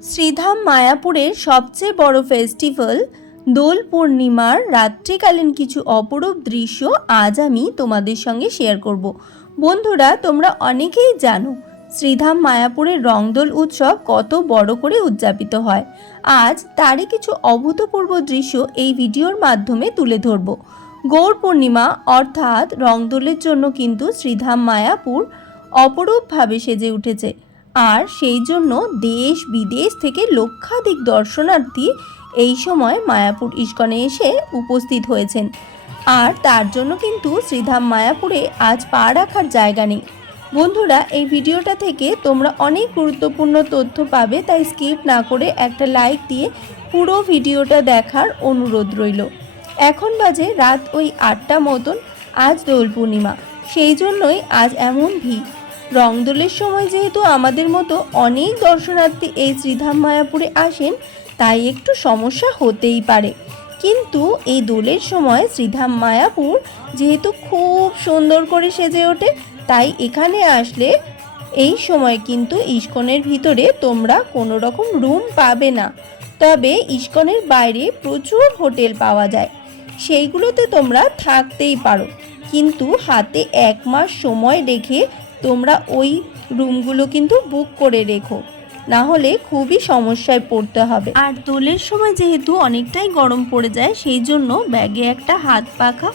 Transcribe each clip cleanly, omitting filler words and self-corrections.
শ্রীধাম মায়াপুরের সবচেয়ে বড় ফেস্টিভ্যাল দোল পূর্ণিমার রাত্রিকালীন কিছু অপরূপ দৃশ্য আজ আমি তোমাদের সঙ্গে শেয়ার করব। বন্ধুরা, তোমরা অনেকেই জানো শ্রীধাম মায়াপুরের রংদোল উৎসব কত বড় করে উদযাপিত হয়। আজ তারই কিছু অভূতপূর্ব দৃশ্য এই ভিডিওর মাধ্যমে তুলে ধরব। গৌর পূর্ণিমা অর্থাৎ রংদোলের জন্য কিন্তু শ্রীধাম মায়াপুর অপরূপভাবে সেজে উঠেছে। আর সেই জন্য দেশ বিদেশ থেকে লক্ষাধিক দর্শনার্থী এই সময় মায়াপুর ইস্কনে এসে উপস্থিত হয়েছেন। আর তার জন্য কিন্তু শ্রীধাম মায়াপুরে আজ পা রাখার জায়গা নেই। বন্ধুরা, এই ভিডিওটা থেকে তোমরা অনেক গুরুত্বপূর্ণ তথ্য পাবে, তাই স্কিপ না করে একটা লাইক দিয়ে পুরো ভিডিওটা দেখার অনুরোধ রইল। এখন বাজে রাত ওই 8টা মতন। আজ দোল পূর্ণিমা, সেই জন্যই আজ এমন ভিড়। রংদোলের সময় যেহেতু আমাদের মতো অনেক দর্শনার্থী এই শ্রীধাম মায়াপুরে আসেন, তাই একটু সমস্যা হতেই পারে। কিন্তু এই দোলের সময় শ্রীধাম মায়াপুর যেহেতু খুব সুন্দর করে সেজে ওঠে, তাই এখানে আসলে এই সময় কিন্তু ইস্কনের ভিতরে তোমরা কোনো রকম রুম পাবে না। তবে ইস্কনের বাইরে প্রচুর হোটেল পাওয়া যায়, সেইগুলোতে তোমরা থাকতেই পারো। কিন্তু হাতে 1 মাস সময় রেখে তোমরা ওই রুমগুলো কিন্তু বুক করে রেখো, না হলে খুবই সমস্যায় পড়তে হবে। আর দোলের সময় যেহেতু অনেকটাই গরম পড়ে যায়, সেই জন্য ব্যাগে একটা হাত পাখা,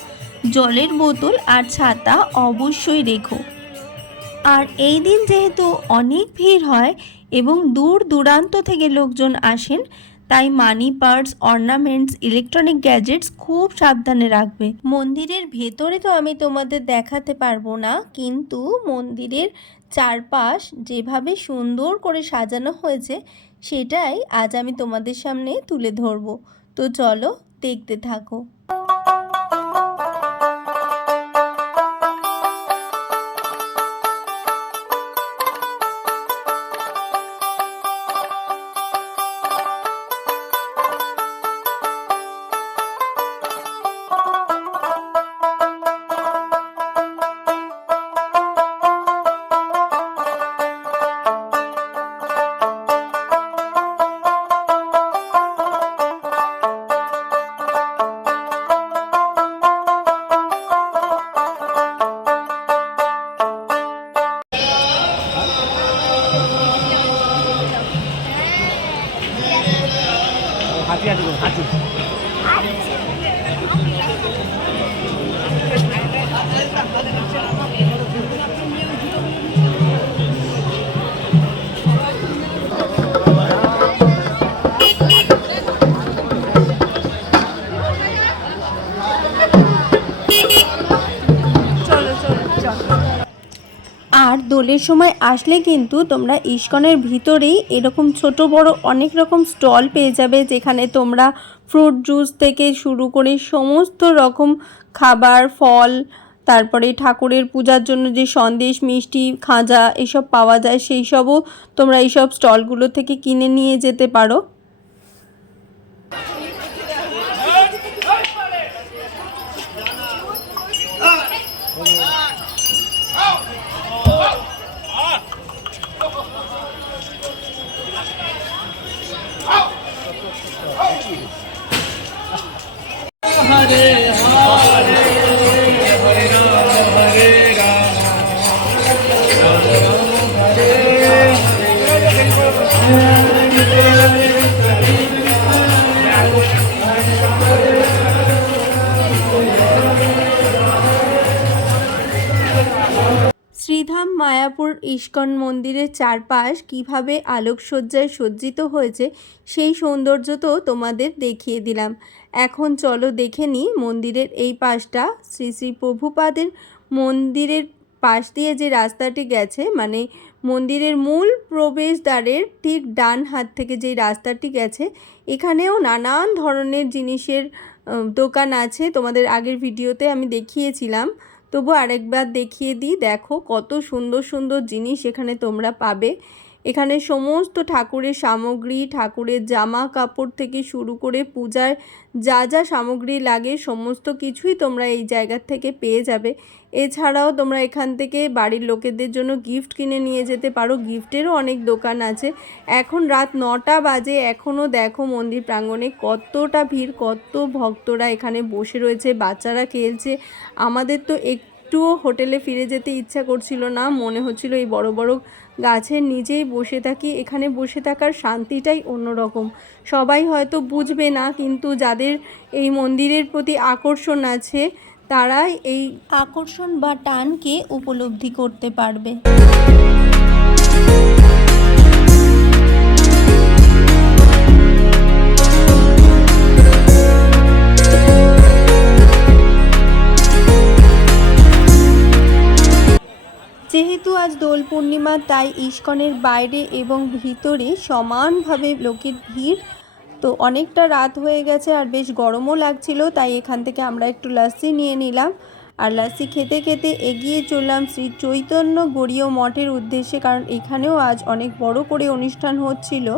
জলের বোতল আর ছাতা অবশ্যই রেখো। আর এই দিন যেহেতু অনেক ভিড় হয় এবং দূর দূরান্ত থেকে লোকজন আসেন, তাই money purse, ornaments, electronic gadgets খুব সাবধানে রাখবে। মন্দিরের ভেতরে তো আমি তোমাদের দেখাতে পারবো না, কিন্তু মন্দিরের চারপাশ যেভাবে সুন্দর করে সাজানো হয়েছে সেটাই আজ আমি তোমাদের সামনে তুলে ধরবো। তো চলো দেখতে থাকো। আর দোলের সময় আসলে কিন্তু তোমরা ইস্কনের ভিতরেই এরকম ছোট বড় অনেক রকম স্টল পেয়ে যাবে, যেখানে তোমরা ফ্রুট জুস থেকে শুরু করে সমস্ত রকম খাবার, ফল, তারপরে ঠাকুরের পূজার জন্য যে সন্দেশ, মিষ্টি, খাজা এসব পাওয়া যায়, সেই সবও তোমরা এইসব স্টলগুলো থেকে কিনে নিয়ে যেতে পারো। হরে হরে হরে রাম হরে রাম রাম রাম হরে শ্রীধাম মায়াপুর ইস্কন মন্দিরের চারপাশ কিভাবে আলোকসজ্জায় সজ্জিত হয়েছে সেই সৌন্দর্য তো তোমাদের দেখিয়ে দিলাম। এখন চলো দেখে নিই মন্দিরের এই পাশটা। শ্রী শ্রী প্রভুপাদের মন্দিরের পাশ দিয়ে যে রাস্তাটি গেছে, মানে মন্দিরের মূল প্রবেশদ্বারের ঠিক ডান হাত থেকে যে রাস্তাটি গেছে, এখানেও নানান ধরনের জিনিসের দোকান আছে। তোমাদের আগের ভিডিওতে আমি দেখিয়েছিলাম, তবু আরেকবার দেখিয়ে দিই। দেখো কত সুন্দর সুন্দর জিনিস এখানে তোমরা পাবে। এখানে সমস্ত ঠাকুরের সামগ্রী, ঠাকুরের জামা কাপড় থেকে শুরু করে পূজার যা যা সামগ্রী লাগে সমস্ত কিছুই তোমরা এই জায়গা থেকে পেয়ে যাবে। এছাড়াও তোমরা এখান থেকে বাড়ির লোকেদের জন্য গিফট কিনে নিয়ে যেতে পারো। গিফটেরও অনেক দোকান আছে। এখন রাত 9টা বাজে, এখনও দেখো মন্দির প্রাঙ্গণে কতটা ভিড়, কত ভক্তরা এখানে বসে রয়েছে, বাচ্চারা খেলছে। আমাদের তো একটুও হোটেলে ফিরে যেতে ইচ্ছা করছিল না, মনে হচ্ছিল এই বড় বড় গাছের নিচেই বসে থাকি। এখানে বসে থাকার শান্তিটাই অন্যরকম। সবাই হয়তো বুঝবে না, কিন্তু যাদের এই মন্দিরের প্রতি আকর্ষণ আছে তারাই এই আকর্ষণ বা টানকে উপলব্ধি করতে পারবে। যেহেতু আজ দোল পূর্ণিমা, তাই ইস্কনের বাইরে এবং ভিতরে সমানভাবে লোকের ভিড়। তো অনেকটা রাত হয়ে গেছে আর বেশ গরমও লাগছিল, তাই এখান থেকে আমরা একটু লাস্সি নিয়ে নিলাম। আর লাস্সি খেতে খেতে এগিয়ে চললাম শ্রী চৈতন্য গৌড়ীয় মঠের উদ্দেশ্যে, কারণ এখানেও আজ অনেক বড় করে অনুষ্ঠান হচ্ছিল।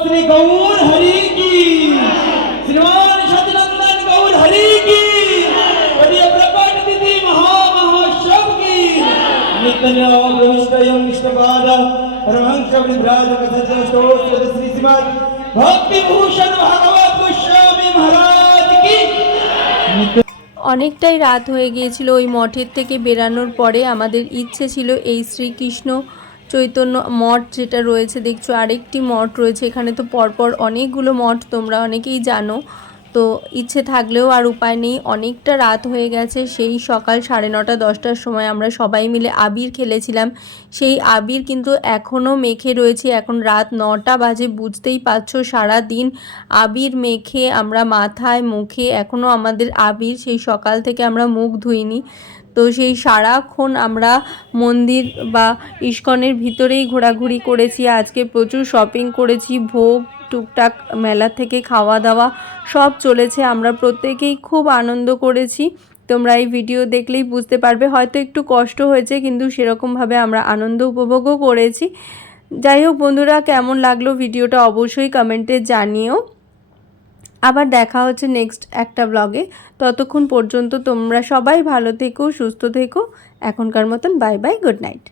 श्री गौर हरि की, श्रीमान सतनंदन गौर हरि की, प्रिय प्रकट तिथि महामहोत्सव की, नित्य प्रविष्टयं विष्णुपाद परमहंस विराज कथन स्तोत्र श्री श्रीमद भक्ति भूषण भागवत गोस्वामी महाराज की। অনেকটাই রাত হয়ে গিয়েছিল। ওই মঠের থেকে বেরানোর পরে আমাদের ইচ্ছে ছিল এই শ্রীকৃষ্ণ চৈতন্য মঠ যেটা রয়েছে, দেখছো আরেকটি মঠ রয়েছে এখানে, তো পরপর অনেকগুলো মঠ তোমরা অনেকেই জানো। তো ইচ্ছে থাকলেও আর উপায় নেই, অনেকটা রাত হয়ে গেছে। সেই সকাল 9:30 10টার সময় আমরা সবাই মিলে আবির খেলেছিলাম। সেই আবির কিন্তু এখনও মেখে রয়েছে। এখন রাত 9টা বাজে, বুঝতেই পারছো সারা দিন আবির মেখে আমরা মাথায় মুখে, এখনও আমাদের আবির, সেই সকাল থেকে আমরা মুখ ধুইনি। তো সেই সারাক্ষণ আমরা মন্দির বা ইস্কনের ভিতরেই ঘোরাঘুরি করেছি। আজকে প্রচুর শপিং করেছি, ভোগ টুকটাক মেলা থেকে খাওয়া দাওয়া সব চলেছে। আমরা প্রত্যেকেই খুব আনন্দ করেছি। তোমরা এই ভিডিও দেখলেই বুঝতে পারবে, হয়তো একটু কষ্ট হয়েছে কিন্তু সেরকমভাবে আমরা আনন্দ উপভোগও করেছি। যাই হোক বন্ধুরা, কেমন লাগলো ভিডিওটা অবশ্যই কমেন্টে জানিও। আবার দেখা হচ্ছে নেক্সট একটা ব্লগে। ততক্ষণ পর্যন্ত তোমরা সবাই ভালো থেকো, সুস্থ থেকো। এখনকার মতন বাই বাই, গুড নাইট।